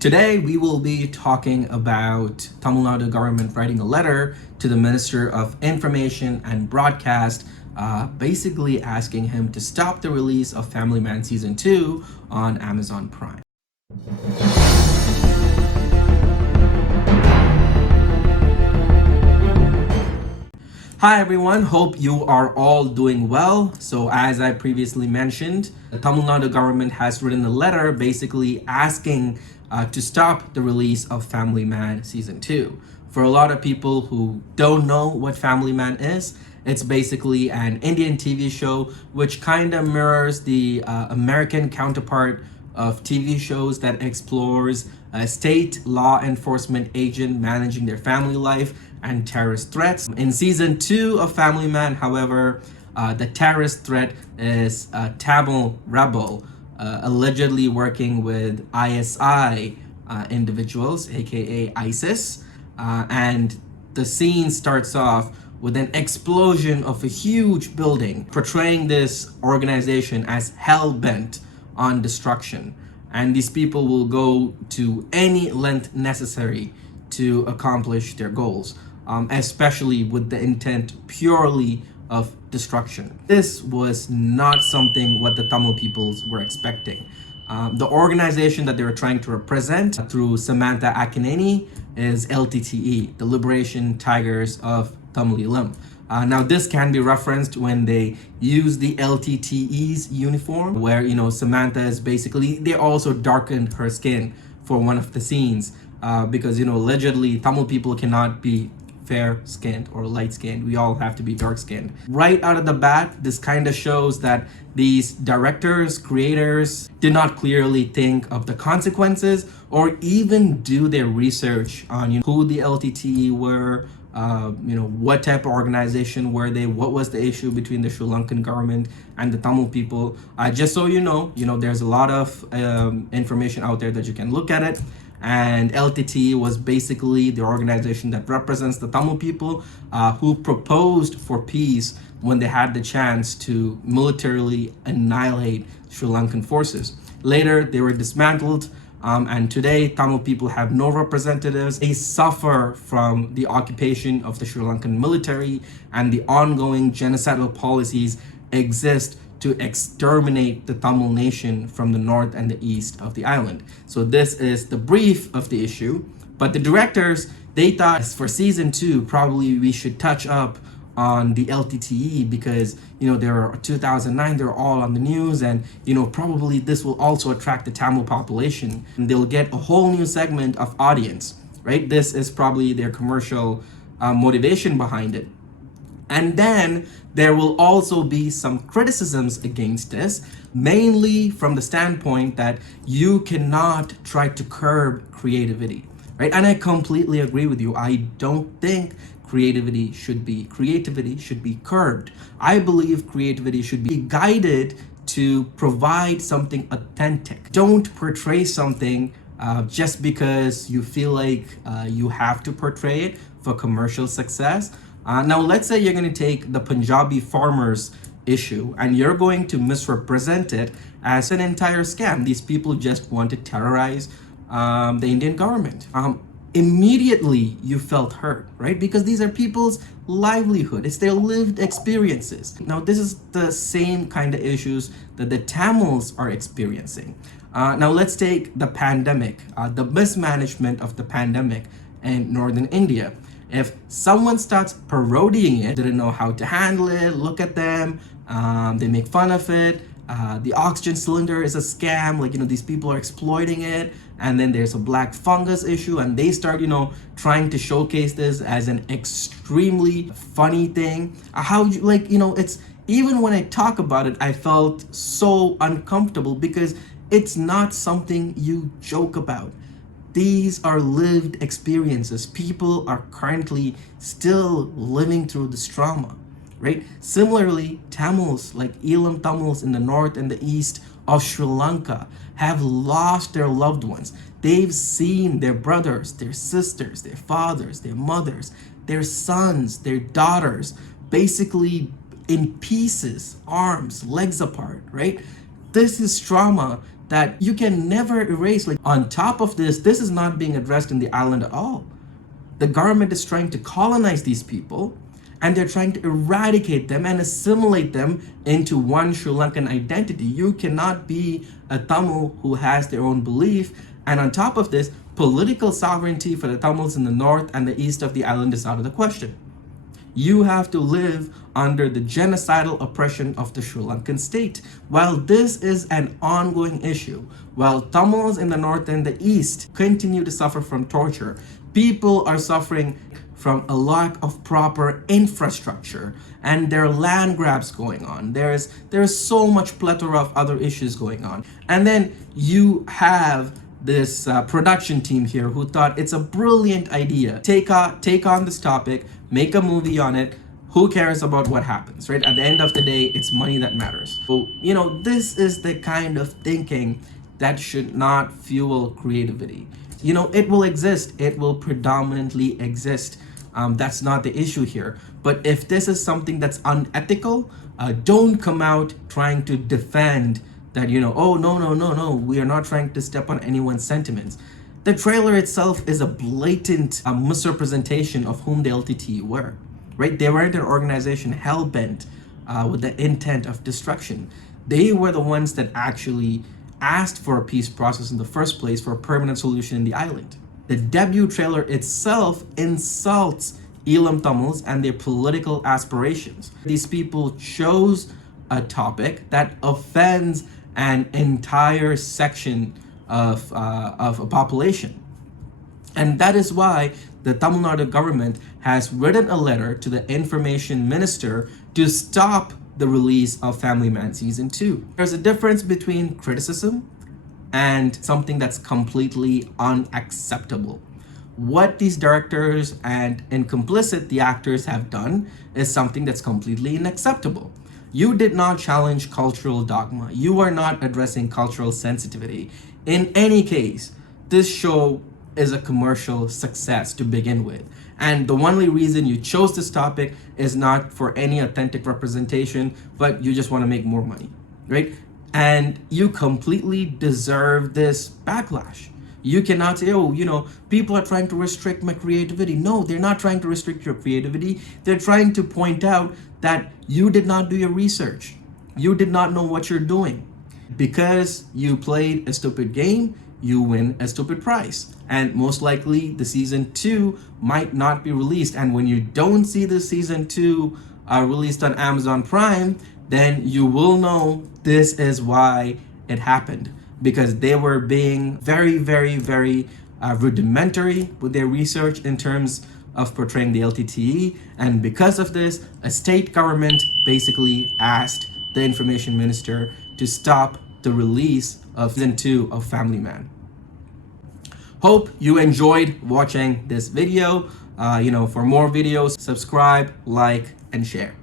Today, we will be talking about Tamil Nadu government writing a letter to the Minister of Information and Broadcast, basically asking him to stop the release of Family Man Season 2 on Amazon Prime. Hi everyone, hope you are all doing well. So as I previously mentioned, the Tamil Nadu government has written a letter basically asking to stop the release of Family Man Season 2. For a lot of people who don't know what Family Man is, it's basically an Indian TV show which kind of mirrors the American counterpart of TV shows that explores a state law enforcement agent managing their family life and terrorist threats. In season 2 of Family Man, however, the terrorist threat is a Tamil rebel allegedly working with ISI individuals, aka ISIS, and the scene starts off with an explosion of a huge building, portraying this organization as hell-bent on destruction. And these people will go to any length necessary to accomplish their goals, especially with the intent purely of destruction. This was not something what the Tamil peoples were expecting. The organization that they were trying to represent through Samantha Akineni is LTTE, the Liberation Tigers of Tamil Eelam. Now this can be referenced when they use the LTTE's uniform, where Samantha is basically, they also darkened her skin for one of the scenes because allegedly Tamil people cannot be fair skinned or light skinned. We all have to be dark skinned. Right out of the bat, this kind of shows that these directors, creators did not clearly think of the consequences or even do their research on who the LTTE were, what type of organization were they, what was the issue between the Sri Lankan government and the Tamil people. Just so you know, there's a lot of information out there that you can look at it. And LTT was basically the organization that represents the Tamil people who proposed for peace when they had the chance to militarily annihilate Sri Lankan forces. Later, they were dismantled, and today Tamil people have no representatives. They suffer from the occupation of the Sri Lankan military, and the ongoing genocidal policies exist to exterminate the Tamil nation from the north and the east of the island. So this is the brief of the issue. But the directors, they thought for season 2, probably we should touch up on the LTTE because, they're 2009, they're all on the news, and, probably this will also attract the Tamil population. And they'll get a whole new segment of audience, right? This is probably their commercial motivation behind it. And then there will also be some criticisms against this, mainly from the standpoint that you cannot try to curb creativity, right? And I completely agree with you. I don't think creativity should be curbed. I believe creativity should be guided to provide something authentic. Don't portray something just because you feel like you have to portray it for commercial success. Now, let's say you're going to take the Punjabi farmers issue and you're going to misrepresent it as an entire scam. These people just want to terrorize the Indian government. Immediately you felt hurt, right? Because these are people's livelihood. It's their lived experiences. Now, this is the same kind of issues that the Tamils are experiencing. Now, let's take the pandemic, the mismanagement of the pandemic in northern India. If someone starts parodying it, didn't know how to handle it, look at them, they make fun of it, the oxygen cylinder is a scam, these people are exploiting it, and then there's a black fungus issue, and they start, trying to showcase this as an extremely funny thing. It's, even when I talk about it, I felt so uncomfortable because it's not something you joke about. These are lived experiences. People are currently still living through this trauma, right? Similarly, Tamils, like Eelam Tamils in the north and the east of Sri Lanka, have lost their loved ones. They've seen their brothers, their sisters, their fathers, their mothers, their sons, their daughters, basically in pieces, arms, legs apart, right? This is trauma that you can never erase. Like, on top of this is not being addressed in the island at all. The government is trying to colonize these people, and they're trying to eradicate them and assimilate them into one Sri Lankan identity. You cannot be a Tamil who has their own belief. And on top of this, political sovereignty for the Tamils in the north and the east of the island is out of the question. You have to live under the genocidal oppression of the Sri Lankan state. While this is an ongoing issue, while Tamils in the north and the east continue to suffer from torture, people are suffering from a lack of proper infrastructure, and there are land grabs going on. There's so much plethora of other issues going on. And then you have this production team here who thought it's a brilliant idea. Take on this topic, make a movie on it. Who cares about what happens, right? At the end of the day, it's money that matters. So, this is the kind of thinking that should not fuel creativity. It will exist. It will predominantly exist. That's not the issue here. But if this is something that's unethical, don't come out trying to defend that, oh, no, we are not trying to step on anyone's sentiments. The trailer itself is a blatant misrepresentation of whom the LTTE were, right? They weren't an organization hell-bent with the intent of destruction. They were the ones that actually asked for a peace process in the first place, for a permanent solution in the island. The debut trailer itself insults Elam Tamils and their political aspirations. These people chose a topic that offends an entire section of a population. And that is why the Tamil Nadu government has written a letter to the information minister to stop the release of Family Man Season 2. There's a difference between criticism and something that's completely unacceptable. What these directors and complicit the actors have done is something that's completely unacceptable. You did not challenge cultural dogma. You are not addressing cultural sensitivity. In any case, this show is a commercial success to begin with. And the only reason you chose this topic is not for any authentic representation, but you just want to make more money, right? And you completely deserve this backlash. You cannot say, oh, people are trying to restrict my creativity. No, they're not trying to restrict your creativity. They're trying to point out that you did not do your research. You did not know what you're doing. Because you played a stupid game, you win a stupid prize. And most likely the season 2 might not be released. And when you don't see the season 2 released on Amazon Prime, then you will know this is why it happened. Because they were being very, very, very rudimentary with their research in terms of portraying the LTTE. And because of this, a state government basically asked the information minister to stop the release of season 2 of Family Man. Hope you enjoyed watching this video. For more videos, subscribe, like, and share.